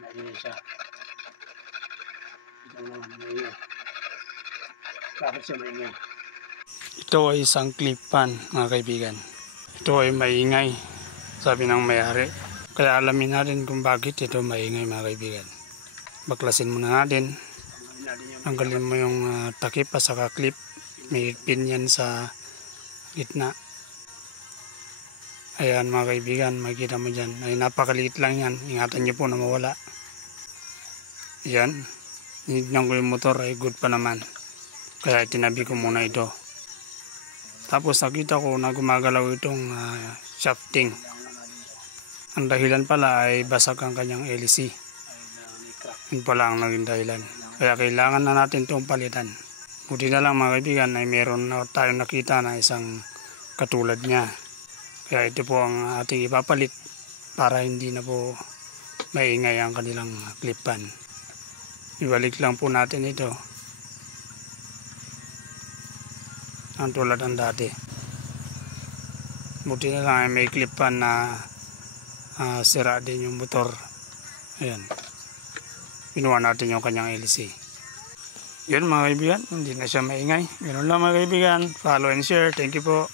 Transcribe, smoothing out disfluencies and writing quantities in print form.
maingay siya. Ito naman maingay. Bakit siya maingay? Ito ay isang clip fan mga kaibigan. Ito ay maingay, sabi ng may-ari. Kaya alamin natin kung bakit ito maingay mga kaibigan. Baklasin muna natin. Tanggalin mo yung takip at saka clip. May pin yan sa gitna. Ayan mga kaibigan, makikita mo dyan. Ay napakaliit lang yan. Ingatan nyo po na mawala. Ayan. Hinignan ko yung motor ay good pa naman. Kaya itinabi ko muna ito. Tapos nakita ko na gumagalaw itong shafting. Ang dahilan pala ay basag ang kanyang LC. Yun pala ang naging dahilan. Kaya kailangan na natin itong palitan. Buti na lang mga kaibigan ay meron na tayong nakita na isang katulad niya. Kaya ito po ang ating ipapalit para hindi na po maingay ang kanilang clip fan. Ibalik lang po natin ito. Ang tulad ng dati. Buti na lang ay may clip fan na sira din yung motor. Ayan. Pinuha natin yung kanyang LC. Yun mga kaibigan, hindi na siya maingay. Ganun lang mga kaibigan. Follow and share. Thank you po.